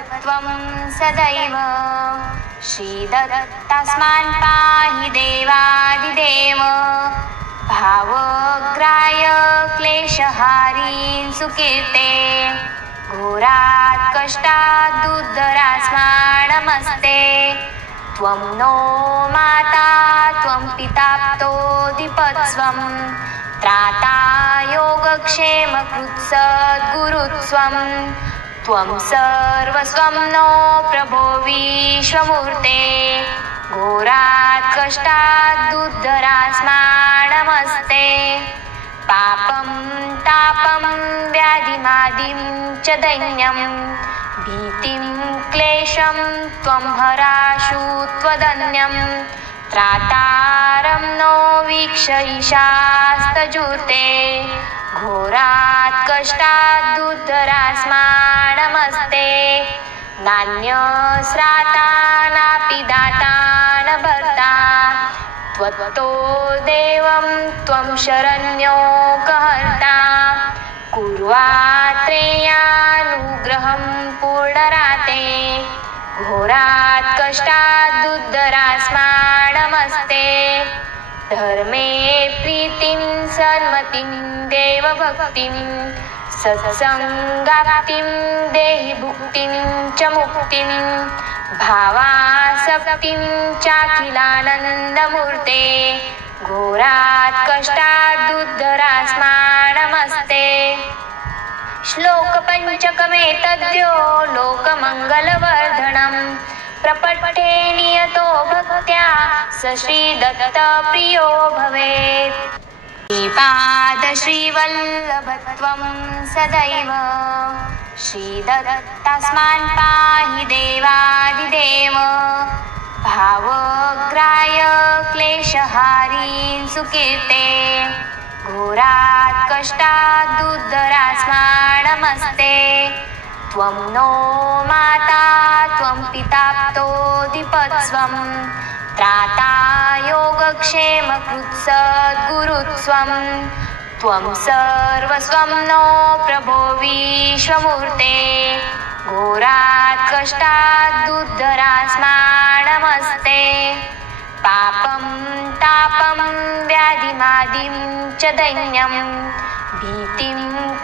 भवत्वं सदैव श्रीदत्तास्मान् पाहि देवादिदेव भावग्राय क्लेशहारीन् सुकीर्ते घोरात् कष्टादुद्धरास्मान् नमस्ते त्वं नो माता त्वं पिता प्तोऽधिपत्स्वं त्राता योगक्षेमकृत्सद्गुरुत्वं त्वं सर्वस्वं नो प्रभो विश्वमूर्ते घोरात् कष्टादुद्धरास्मान् नमस्ते पापं तापं व्याधिमादिं च दैन्यं भीतिं क्लेशं त्वं हराशु त्वदन्यं त्रातारं नो वीक्षयिषास्तजुते घोरात् कष्टादुद्धरास्मान् नमस्ते नान्यस्राता नापि दाता न भर्ता त्वत्तो देवं त्वं शरण्यो कहर्ता कुर्वात्रेयानुग्रहं पूर्णराते घोरात् कष्टादुद्धरास्मान् नमस्ते धर्मे प्रीतिं सन्मतिं देवभक्तिं सत्सङ्गाप्तिं देहि भुक्तिं च मुक्तिं भावासक्तिं चाखिलानन्दमूर्ते घोरात् कष्टादुद्धरास्मान् नमस्ते श्लोकपञ्चकमेतद्यो लोकमङ्गलवर्धनं प्रपठे नियतो भक्त्या स श्रीदत्तप्रियो भवेत् श्रीपादश्रीवल्लभत्वं सदैव श्रीदत्तास्मान् पाहि देवादिदेव भावग्राय क्लेशहारीन् सुकीर्ते घोरात् कष्टादुद्धरास्मान् नमस्ते त्वं नो माता त्वं पिता प्तोऽधिपत्स्वं त्राता योगक्षेमकृत्सद्गुरुत्वं त्वं सर्वस्वं नो प्रभो विश्वमूर्ते घोरात् कष्टादुद्धरास्मान् नमस्ते पापं तापं व्याधिमादिं च दैन्यं भीतिं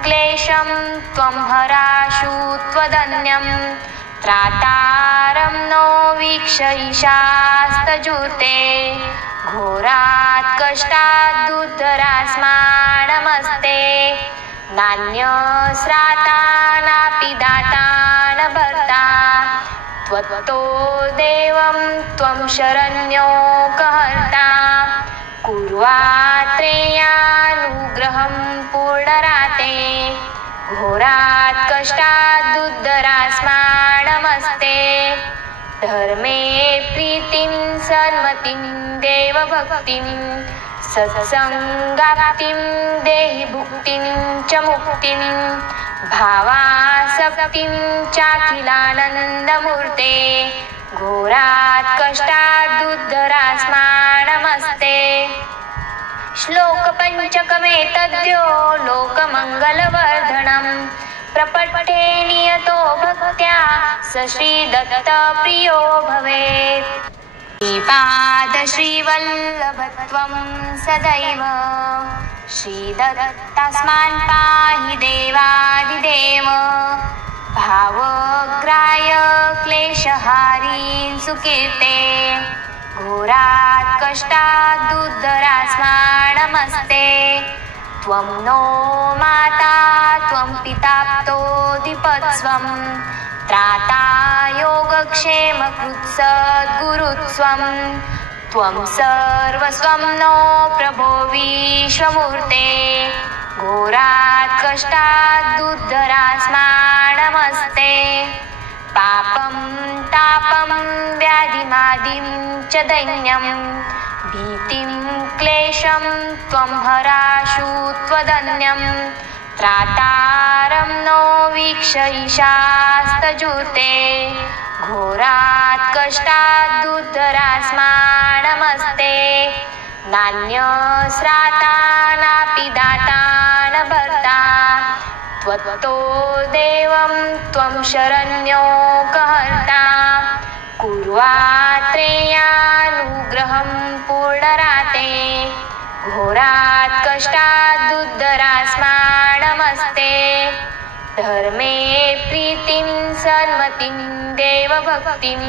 क्लेशं त्वं हराशु त्वदन्यं त्रातारं नो वीक्षयिषास्तजुते घोरात् कष्टादुद्धरास्मान् नमस्ते नान्यस्राता नापि दाता न भर्ता त्वत्तो देवं त्वं शरण्यो कहर्ता कुर्वात्रेयानुग्रहं पूर्णराते घोरात् कष्टादुद्धरास्मान् नमस्ते धर्मे प्रीतिं सन्मतिं देवभक्तिं सत्सङ्गाप्तिं देहि भुक्तिं च मुक्तिं भावासक्तिं चाखिलानन्दमूर्ते घोरात् कष्टादुद्धरास्मान् नमस्ते श्लोकपञ्चकमेतद्यो लोकमङ्गलवर्धनं प्रपठे नियतो भक्त्या स श्रीदत्तप्रियो भवेत् श्रीपादश्रीवल्लभत्वं सदैव श्रीदत्तास्मान् पाहि देवादिदेव भावग्राय क्लेशहारीन् सुकीर्ते घोरात् कष्टादुद्धरास्मान् नमस्ते त्वं नो माता त्वं पिता प्तोऽधिपत्स्वं त्राता योगक्षेमकृत्सद्गुरुत्वं त्वं सर्वस्वं नो प्रभो विश्वमूर्ते घोरात् कष्टादुद्धरास्मान् नमस्ते पापं तापं व्याधिमादिं च दैन्यं भीतिं क्लेशं त्वं हराशु त्वदन्यं त्रातारं नो वीक्षयिषास्तजुते घोरात् कष्टादुद्धरास्मान् नमस्ते नान्यस्राता नापि दाता न भर्ता त्वत्तो देवं त्वं शरण्यो कहर्ता कुर्वात्रेयानुग्रहं पूर्णराते घोरात् कष्टादुद्धरास्माणमस्ते धर्मे प्रीतिं सन्मतिं देवभक्तिं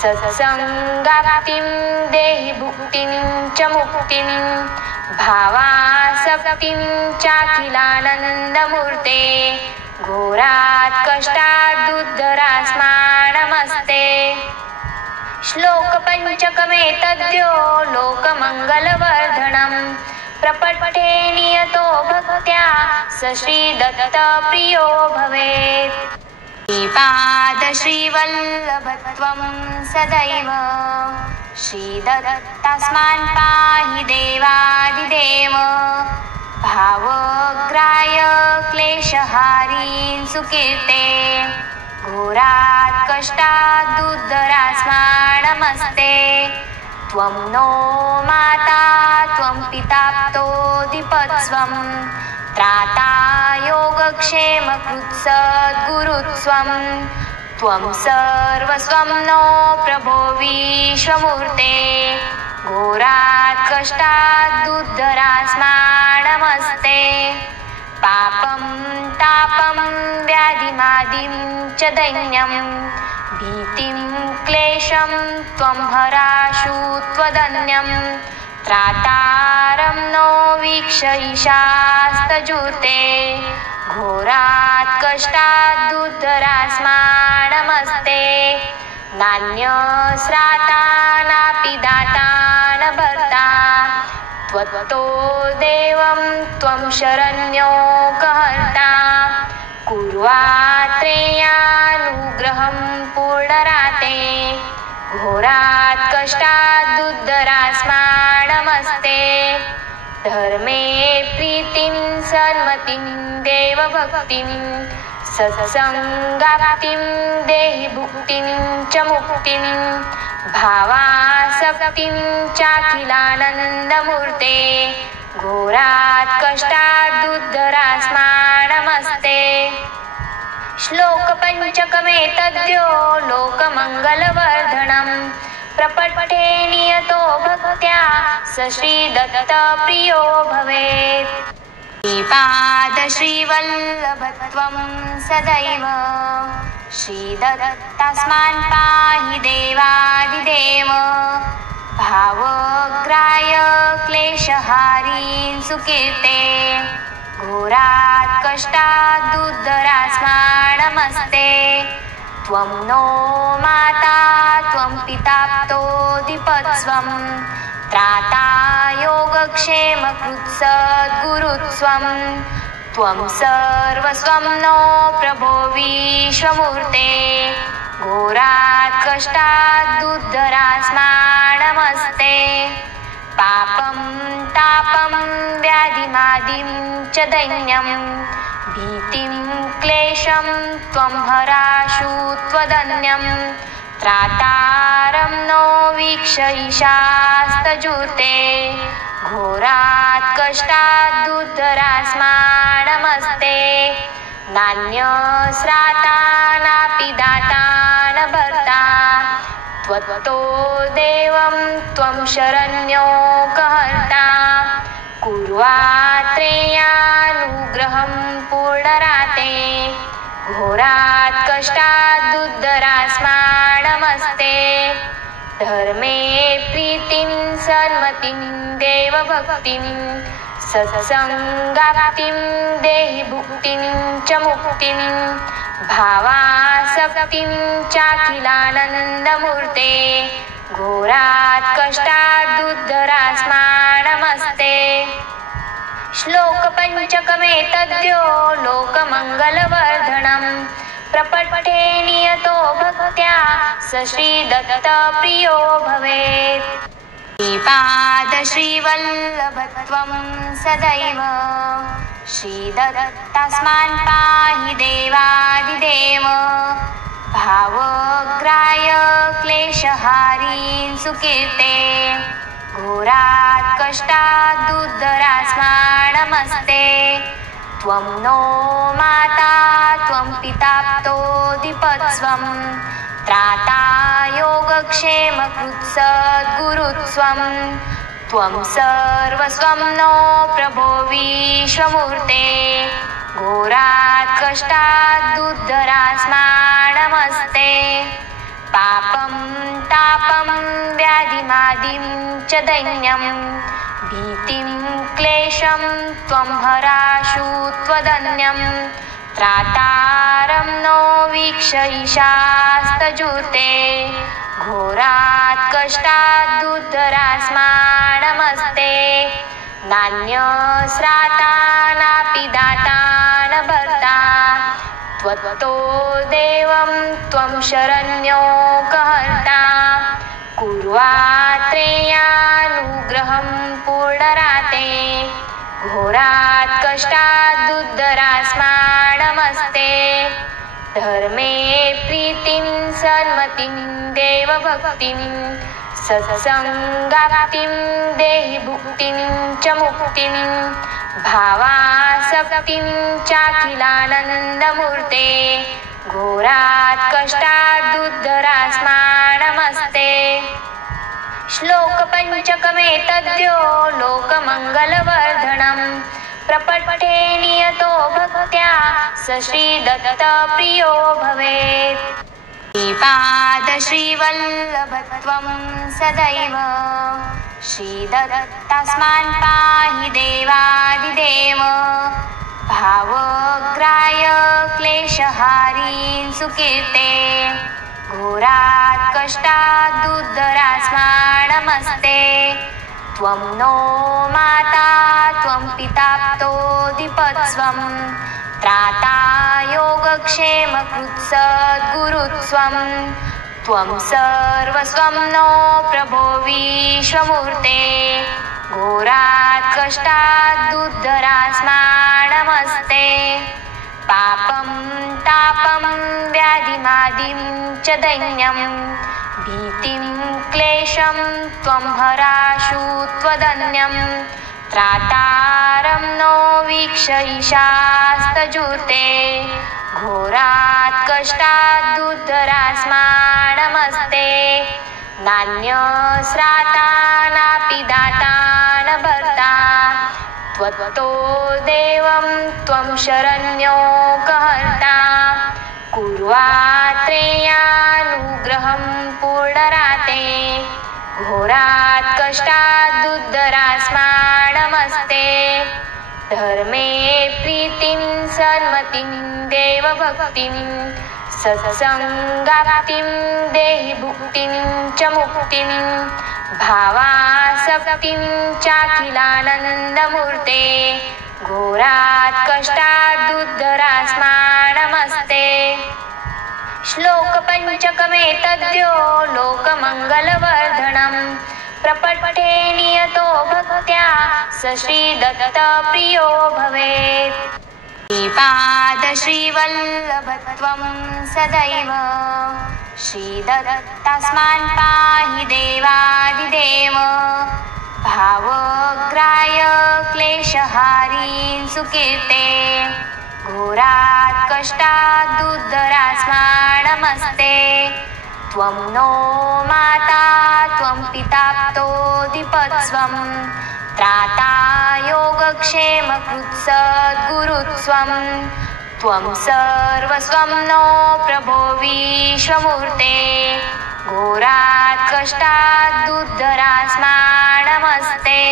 सत्संगाप्तिं देहि भुक्तिं च मुक्तिं भावासक्तिं चाखिलानन्दमूर्ते घोरात् कष्टादुद्धरास्माणमस्ते श्लोक पंचकमेतद्यो लोकमङ्गलवर्धनं प्रपठे नियतो भक्त्या स श्रीदत्तप्रियो भवेत् श्रीपाद श्रीवल्लभत्वं सदैव श्रीदत्तस्मान् पाहि देवादिदेव भावग्राह्य क्लेशहारीन् सुकीर्ते घोरात् कष्टादुद्धरास्माणमस्ते त्वं नो माता त्वं पिता दीपत्स्वं त्राता योगक्षेमकृत्सद्गुरुत्वं त्वं सर्वस्वं नो प्रभो विश्वमूर्ते घोरात् कष्टादुद्धरास्माणमस्ते पापं तापं व्याधिमादिं च दैन्यं भीतिं क्लेशं त्वं हराशु त्वदन्यं त्रातारं नो वीक्षयिषास्तजूर्ते घोरात् कष्टादुद्धरास्माणमस्ते नान्यस्राता नापि दाता न भर्ता त्वत्तो देवं त्वं शरण्यो कहर्ता कुर्वात्रेयानुग्रहं पूर्णराते घोरात् कष्टादुद्धरास्माणमस्ते धर्मे प्रीतिं सन्मतिं देवभक्तिं सत्संगाप्तिं देहि भुक्तिं च मुक्तिं भावासक्तिं चाखिलानन्दमूर्ते घोरात् कष्टादुद्धरास्माणमस्ते श्लोक पंचकमेतद्यो लोकमङ्गलवर्धनं प्रपठे नियतो भक्त्या स श्रीदत्तप्रियो भवेत् श्रीपाद श्रीवल्लभत्वं सदैव श्रीदत्तस्मान् पाहि देवादिदेव भावग्राह्य क्लेशहारीन् सुकीर्ते घोरात् कष्टादुद्धरास्माणमस्ते त्वं नो माता त्वं पिता दीपत्स्वं त्राता योगक्षेमकृत्सद्गुरुत्वं त्वं सर्वस्वं नो प्रभो विश्वमूर्ते घोरात् कष्टादुद्धरास्माणमस्ते पापं तापं व्याधिमादिं च दैन्यं भीतिं क्लेशं त्वं हराशु त्वदन्यं त्रातारं नो वीक्षयिषास्तजूर्ते घोरात् कष्टादुद्धरास्माणमस्ते नान्यस्राता नापि दाता न भर्ता त्वत्तो देवं त्वं शरण्यो कहर्ता कुर्वात्रेयानुग्रहं पूर्णराते घोरात् कष्टादुद्धरास्माणमस्ते धर्मे प्रीतिं सन्मतिं देवभक्तिं सत्संगाप्तिं देहि भुक्तिं च मुक्तिं भावासक्तिं चाखिलानन्दमूर्ते घोरात् कष्टादुद्धरास्माणमस्ते श्लोक पंचकमेतद्यो लोकमङ्गलवर्धनं प्रपठे नियतो भक्त्या स श्रीदत्तप्रियो भवेत् श्रीपाद श्रीवल्लभत्वं सदैव श्रीदत्तस्मान् पाहि देवादिदेव भावग्राह्य क्लेशहारीन् सुकीर्ते घोरात् कष्टादुद्धरास्माणमस्ते त्वं नो माता त्वं पिता तोदिपत्स्वं त्राता योगक्षेमकृत्सद्गुरुत्वं त्वं सर्वस्वं नो प्रभो विश्वमूर्ते घोरात् कष्टादुद्धरास्माणमस्ते पापं तापं व्याधिमादिं च दैन्यं भीतिं क्लेशं त्वं हराशु त्वदन्यं त्रातारं नो वीक्षयिषास्तजुते घोरात् कष्टादुद्धरास्माणमस्ते नान्यस्राता नापि दाता न भर्ता त्वत्तो देवं त्वं शरण्यो कहर्ता कुर्वात्रेयानुग्रहं पूर्णराते घोरात् कष्टादुद्धरास्माणमस्ते धर्मे प्रीतिं सन्मतिं देवभक्तिं सत्सङ्गाप्तिं देहि भुक्तिं च मुक्तिं भावासक्तिं चाखिलानन्दमूर्ते घोरात् कष्टादुद्धरास्माणमस्ते श्लोकपञ्चकमेतद्यो लोकमङ्गलवर्धनं प्रपठे नियतो भक्त्या स श्रीदत्तप्रियो भवेत् श्रीपादश्रीवल्लभत्वं सदैव श्रीदत्तास्मान् पाहि देवादिदेव भावग्राह्य क्लेशहारीन् सुकीर्ते घोरात् कष्टादुद्धरास्माणमस्ते त्वं नो माता त्वं पिता तोदिपत्स्वं त्राता योगक्षेमकृत्सद्गुरुत्वं त्वं सर्वस्वं नो प्रभो विश्वमूर्ते घोरात् कष्टादुद्धरास्माणमस्ते पापं तापं व्याधिमादिं च दैन्यं भीतिं क्लेशं त्वं हराशु त्वदन्यं त्रातारं नो वीक्षयिषास्तजुते घोरात् कष्टादुद्धरास्माणमस्ते नान्यस्राता नापि दाता न भर्ता त्वत्तो देवं त्वं शरण्यो कहर्ता कुर्वात्रेयानुग्रहं पूर्णराते घोरात् कष्टादुद्धरास्माणमस्ते धर्मे प्रीतिं सन्मतिं देवभक्तिं सत्सङ्गाप्तिं देहि भुक्तिं च मुक्तिं भावासक्तिं चाखिलानन्दमूर्ते घोरात् कष्टादुद्धरास्माणमस्ते श्लोकपञ्चकमेतद्यो लोकमङ्गलवर्धनं प्रपठे नियतो भक्त्या स श्रीदत्तप्रियो भवेत् श्रीपादश्रीवल्लभत्वं सदैव श्रीदत्तास्मान् पाहि देवादिदेव भावग्राह्य क्लेशहारीन् सुकीर्ते घोरात् कष्टादुद्धरास्माणमस्ते त्वं नो माता त्वं पिता तोदिपत्स्वं त्राता योगक्षेमकृत्सद्गुरुत्वं त्वं सर्वस्वं नो प्रभो विश्वमूर्ते घोरात् कष्टादुद्धरास्माणमस्ते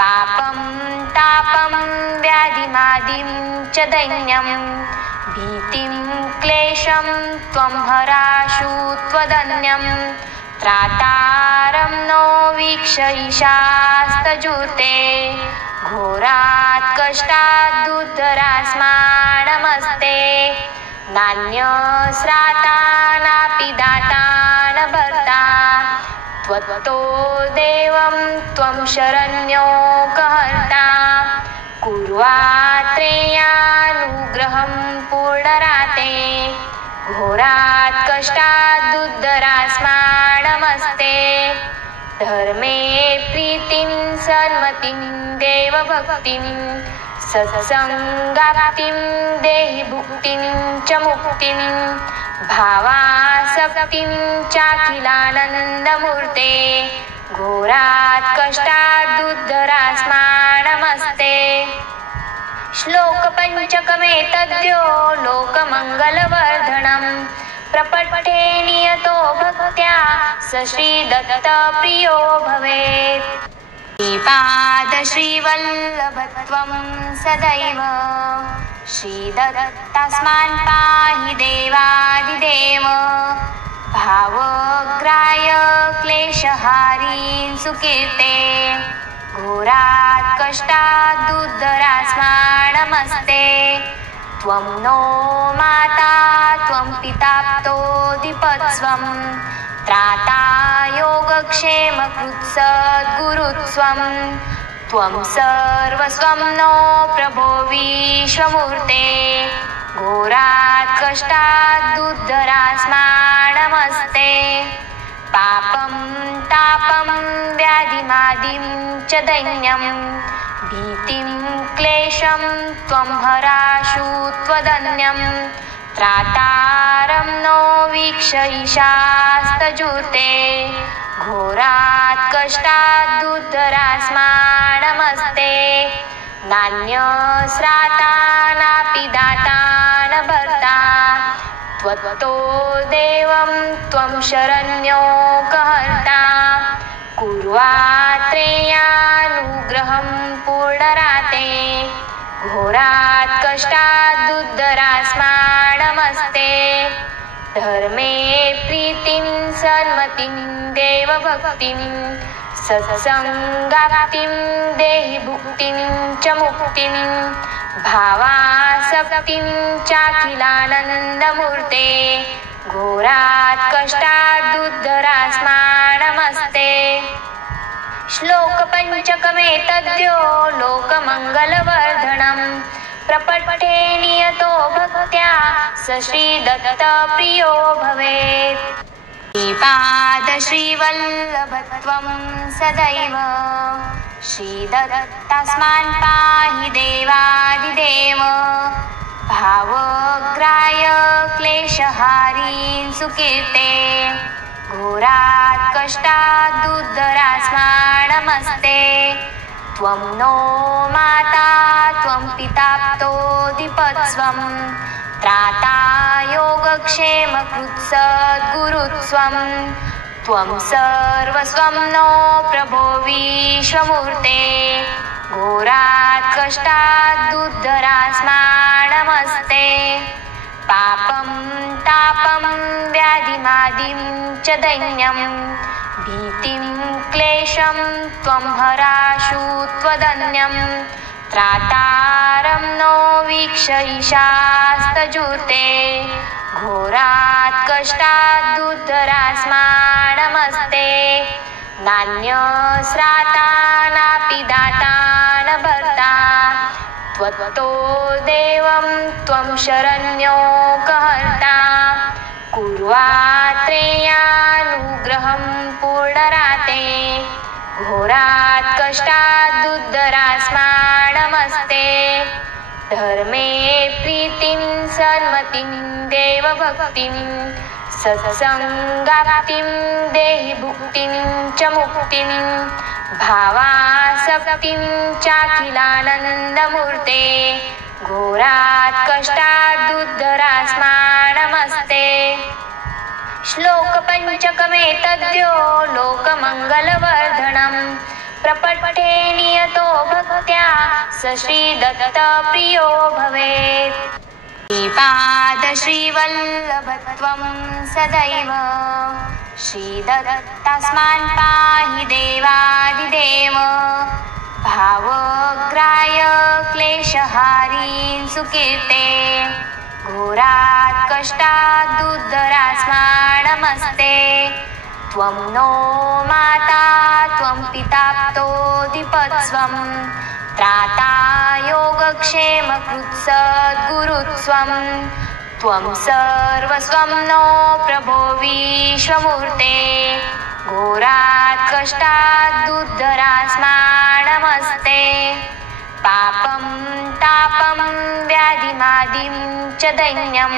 पापं तापं व्याधिमादिं च दैन्यं भीतिं क्लेशं त्वं हराशु त्वदन्यं त्रातारं नो वीक्षयिषास्तजुते घोरात् कष्टादुद्धरास्माणमस्ते नान्यस्राता नापि दाता न भर्ता त्वत्तो देवं त्वं शरण्यो कहर्ता कुर्वात्रेयानुग्रहं पूर्णराते घोरात् कष्टादुद्धरास्माणमस्ते धर्मे प्रीतिं सन्मतिं देवभक्तिं सत्संगाप्तिं देहि भुक्तिं च मुक्तिं भावासक्तिं चाखिलानन्दमूर्ते घोरात् कष्टादुद्धरास्माणमस्ते। श्लोकपञ्चकमेतद्यो लोकमङ्गलवर्धनं प्रपठे नियतो भक्त्या स श्रीदत्तप्रियो भवेत्। श्रीपादश्रीवल्लभत्वं सदैव श्रीदत्तास्मान् पाहि देवादिदेव भावग्राह्य क्लेशहारीन् सुकीर्ते घोरात् कष्टादुद्धरास्माणमस्ते। त्वं नो माता त्वं पिता प्तोदिपत्स्वं त्राता योगक्षेमकृत्सद्गुरुत्वं त्वं सर्वस्वं नो प्रभो विश्वमूर्ते घोरात् कष्टादुद्धरास्माणमस्ते। पापं तापं व्याधिमादिं च दैन्यं भीतिं क्लेशं त्वं हराशु त्वदन्यं त्रातारं नो वीक्षयिषास्तजुते घोरात् कष्टादुद्धरास्माणमस्ते। नान्यस्राता नापि दाता न भर्ता त्वत्तो देवं त्वं शरण्यो कहर्ता कुर्वात्रेयानुग्रहं पूर्णराते घोरात् कष्टादुद्धरास्माणमस्ते। धर्मे प्रीतिं सन्मतिं देवभक्तिं सत्संगाप्तिं देहि भुक्तिं च मुक्तिं भावासक्तिं चाखिलानन्दमूर्ते घोरात् कष्टादुद्धरास्माणमस्ते। श्लोकपञ्चकमेतद्यो लोकमङ्गलवर्धनं प्रपठे नियतो भक्त्या स श्रीदत्तप्रियो भवेत्। श्रीपादश्रीवल्लभत्वं सदैव श्रीदत्तास्मान् पाहि देवादिदेव भावग्राह्य क्लेशहारीन् सुकीर्ते घोरात् कष्टादुद्धरास्माणमस्ते। त्वं नो माता त्वं पिता प्तोदिपत्स्वं त्राता योगक्षेमकृत्सद्गुरुत्वं त्वं सर्वस्वं नो प्रभो विश्वमूर्ते घोरात् कष्टादुद्धरास्माणमस्ते। पापं तापं व्याधिमादिं च दैन्यं भीतिं क्लेशं त्वं हराशु त्वदन्यं त्रातारं नो वीक्षयिषास्तजुते घोरात् कष्टादुद्धरास्माणमस्ते। नान्यस्राता नापि दाता न भर्ता त्वत्तो देवं त्वं शरण्यो कहर्ता कुर्वात्रेयानुग्रहं पूर्णराते घोरात् कष्टादुद्धरास्माणमस्ते। धर्मे प्रीतिं सन्मतिं देवभक्तिं सत्संगाप्तिं देहि भुक्तिं च मुक्तिं भावासक्तिं चाखिलानन्दमूर्ते घोरात् कष्टादुद्धरास्माणमस्ते। श्लोकपञ्चकमेतद्यो लोकमङ्गलवर्धनं प्रपठे नियतो भक्त्या स श्रीदत्तप्रियो भवेत्। श्रीपादश्रीवल्लभत्वं सदैव श्रीदत्तास्मान् पाहि देवादिदेव भावग्राह्य क्लेशहारीन् सुकीर्ते घोरात् कष्टादुद्धरास्माणमस्ते। त्वं नो माता त्वं पिता प्तोदिपत्स्वं त्राता योगक्षेमकृत्सद्गुरुत्वं त्वं सर्वस्वं नो प्रभो विश्वमूर्ते घोरात् कष्टादुद्धरास्माणमस्ते। पापं तापं व्याधिमादिं च दैन्यं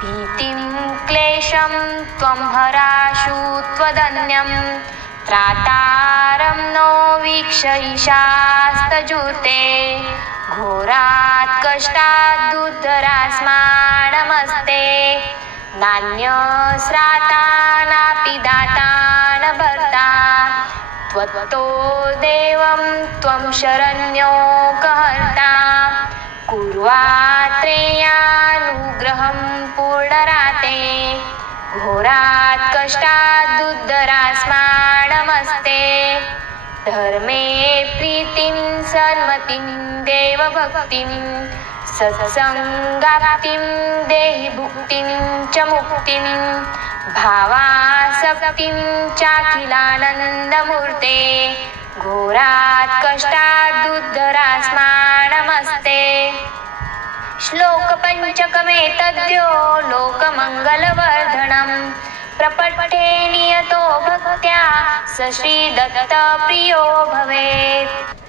भीतिं क्लेशं त्वं हराशु त्वदन्यं त्रातारं नो वीक्षयिषास्तजुते घोरात् कष्टादुद्धरास्माणमस्ते नान्यस्राता नापि दाता न भर्ता त्वत्तो देवं त्वं शरण्यो कहर्ता कुर्वात्रेयानुग्रहं पूर्णराते घोरात् कष्टादुद्धरास्माणमस्ते धर्मे प्रीतिं सन्मतिं देवभक्तिं सत्संगाप्तिं देहि भुक्तिं च मुक्तिं भावासक्तिं चाखिलानन्दमूर्ते घोरात् कष्टादुद्धरास्माणमस्ते श्लोकपञ्चकमेतद्यो लोकमङ्गलवर्धनं प्रपठे नियतो भक्त्या स श्रीदत्तप्रियो भवेत्।